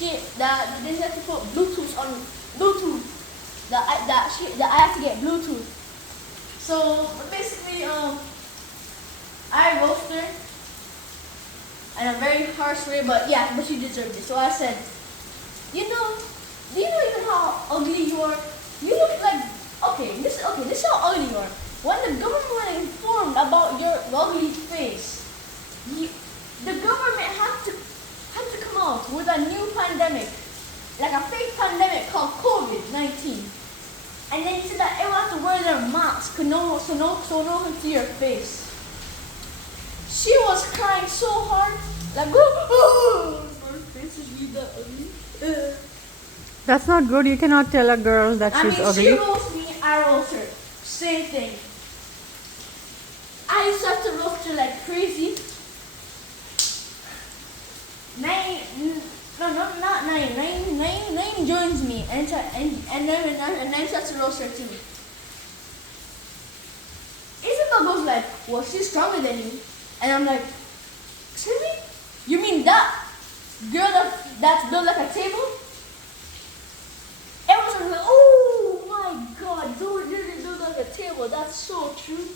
they had to put Bluetooth on Bluetooth. That I have to get Bluetooth. So basically, I roasted her in a very harsh way, but she deserved it. So I said, do you know even how ugly you are? You look like this is how ugly you are. When the government informed about your ugly face, the government had to come out with a new pandemic, like a fake pandemic called COVID-19. And then said that everyone had to wear their mask so no one can see your face. She was crying so hard, like, oh, my face is really that ugly. That's not good. You cannot tell a girl that she's ugly. She roasts me, I roast her. Same thing. I used to have to roast her like crazy. Nine joins me and then starts to roast her too. Isabel goes like, well, she's stronger than you. And I'm like, excuse me? You mean that girl that's built like a table? Everyone's like, oh my god, Zoe really built like a table. That's so true.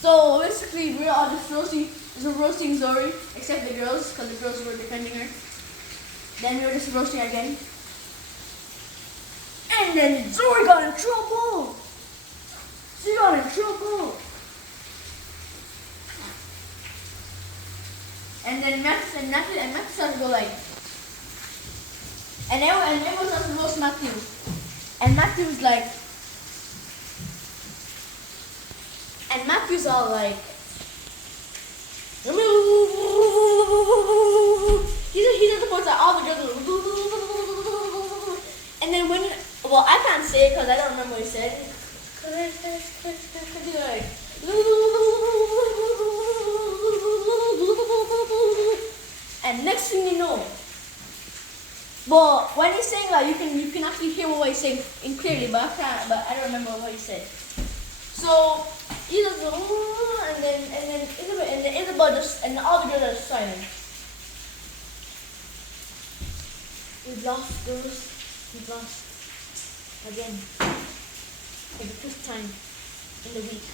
So basically, we're all just roasting Zori, except the girls, because the girls were defending her. Then we were just roasting again. And then Zori got in trouble. She got in trouble. And then Matthew started to go like, and everyone started to roast Matthew. And Matthew's like, and Matthew's all like, he's at the point that all the girls are, and then I can't say it because I don't remember what he said. He's like, and next thing you know, but when he's saying like, you can actually hear what he's saying clearly, but I don't remember what he said. So he does and then Isabel just, and all the girls are silent. We've lost, girls. We've lost again for the fifth time in the week.